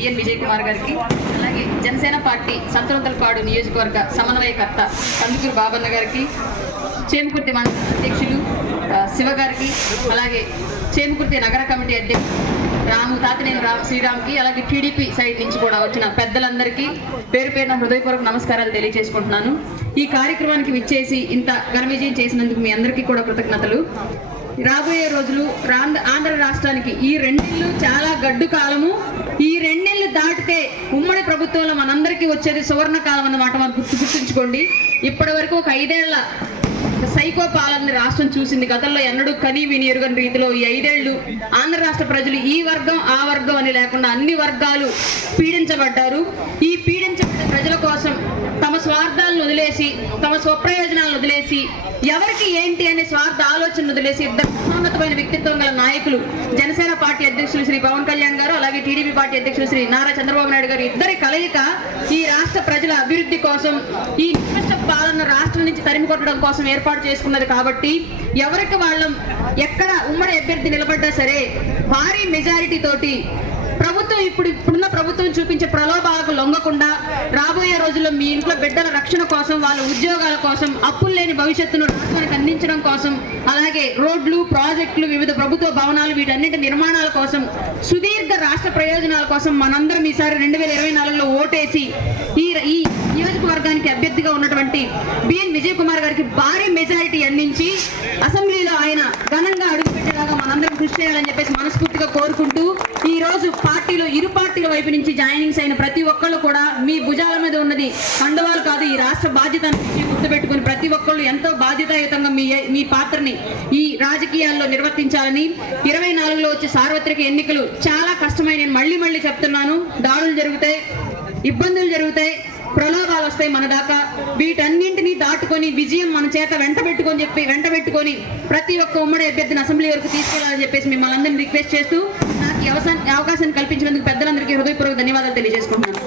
B N Vijay Kumar గారికి, అలాగే Janasena party Santhanuthalapadu నియోజకవర్గ సమన్వయకర్త కందుకూరు బాబన్న గారికి, చేమకుర్తి మండల అధ్యక్షులు శివ గారికి, అలాగే చేమకుర్తి నగర కమిటీ అధ్యక్షులు తాతినేని శ్రీరామ్కి, అలాగే టీడీపీ సైడ్ నుంచి కూడా వచ్చిన పెద్దలందరికీ పేరు పేరున హృదయపూర్వక నమస్కారాలు తెలియజేసుకుంటున్నాను. ఈ కార్యక్రమానికి విచ్చేసి ఇంత ఘన విజయం చేసినందుకు మీ అందరికీ కూడా కృతజ్ఞతలు. రాబోయే రోజులు ఆంధ్ర రాష్ట్రానికి ఈ 2 నెలలు చాలా గడ్డు కాలము. ఈ 2 నెలలు దాటితే ఉమ్మడి ప్రభుత్వంలో మనందరికీ వచ్చేది సువర్ణ కాలం అన్నమాట. మనం గుర్తుంచుకోండి. ఇప్పటి వరకు ఒక 5 ఏళ్ల సైకో పాలన రాష్ట్రం చూసింది. గతంలో ఎన్నడూ కనీ విని ఎరుగని రీతిలో ఈ 5 ఏళ్లు ఆంధ్ర రాష్ట్ర ప్రజలు ఈ వర్గం ఆ వర్గం అని లేకుండా అన్ని వర్గాలు పీడించబడ్డారు. ఈ పీడించబడ్డ ప్రజల కోసం తమ స్వార్థాలను వదిలేసి, తమ స్వప్రయోజనాలను వదిలేసి, ఎవరికి ఏంటి అనే స్వార్థ ఆలోచన వదిలేసి ఇద్దరు మహోన్నతమైన వ్యక్తిత్వం గల నాయకులు జనసేన పార్టీ అధ్యక్షులు శ్రీ పవన్ కళ్యాణ్ గారు, అలాగే టీడీపీ పార్టీ అధ్యక్షులు శ్రీ నారా చంద్రబాబు నాయుడు గారు ఇద్దరి కలయిక ఈ రాష్ట్ర ప్రజల అభివృద్ధి కోసం, ఈ నికృష్ట పాలన రాష్ట్రం నుంచి తరిమి కొట్టడం కోసం ఏర్పాటు చేసుకున్నది. కాబట్టి ఎవరికి వాళ్ళం ఎక్కడ ఉమ్మడి అభ్యర్థి నిలబడ్డా సరే భారీ మెజారిటీ తోటి ప్రభుత్వం ఇప్పుడున్న ప్రభుత్వం చూపించే ప్రలోభాలకు లొంగకుండా రాబోయే రోజుల్లో మీ ఇంట్లో బిడ్డల రక్షణ కోసం, వాళ్ళ ఉద్యోగాల కోసం, అప్పులు లేని భవిష్యత్తును రాష్ట్రానికి అందించడం కోసం, అలాగే రోడ్లు, ప్రాజెక్టులు, వివిధ ప్రభుత్వ భవనాలు వీటన్నిటి నిర్మాణాల కోసం, సుదీర్ఘ రాష్ట్ర ప్రయోజనాల కోసం మనందరం ఈసారి 2024లో ఓటేసి ఈ నియోజకవర్గానికి అభ్యర్థిగా ఉన్నటువంటి బిఎన్ విజయ్ కుమార్ గారికి భారీ మెజారిటీ అందించి అసెంబ్లీలో ఆయన ఘనంగా అడుగుపెట్టేలాగా మనందరం కృషి చేయాలని చెప్పేసి మనస్ఫూర్తిగా కోరుకుంటూ, ఈ రోజు ఇరు పార్టీల వైపు నుంచి జాయినింగ్స్ అయిన ప్రతి ఒక్కళ్ళు కూడా మీ భుజాల మీద ఉన్నది కండువాలు కాదు, ఈ రాష్ట్ర బాధ్యత గుర్తుపెట్టుకుని ప్రతి ఒక్కళ్ళు ఎంతో బాధ్యతాయుతంగా మీ పాత్రని ఈ రాజకీయాల్లో నిర్వర్తించాలని. 24లో వచ్చే సార్వత్రిక ఎన్నికలు చాలా కష్టమైన, నేను మళ్ళీ చెప్తున్నాను. దాడులు జరుగుతాయి, ఇబ్బందులు జరుగుతాయి, ప్రలోభాలు వస్తాయి మన దాకా. వీటన్నింటినీ దాటుకొని విజయం మన చేత వెంటబెట్టుకొని ప్రతి ఒక్క ఉమ్మడి అభ్యర్థిని అసెంబ్లీ వరకు తీసుకెళ్లాలని చెప్పేసి మిమ్మల్ని అందరినీ రిక్వెస్ట్ చేస్తూ నాకు అవకాశాన్ని కల్పించినందుకు పెద్దలందరికీ హృదయపూర్వక ధన్యవాదాలు తెలియజేసుకుంటున్నాను.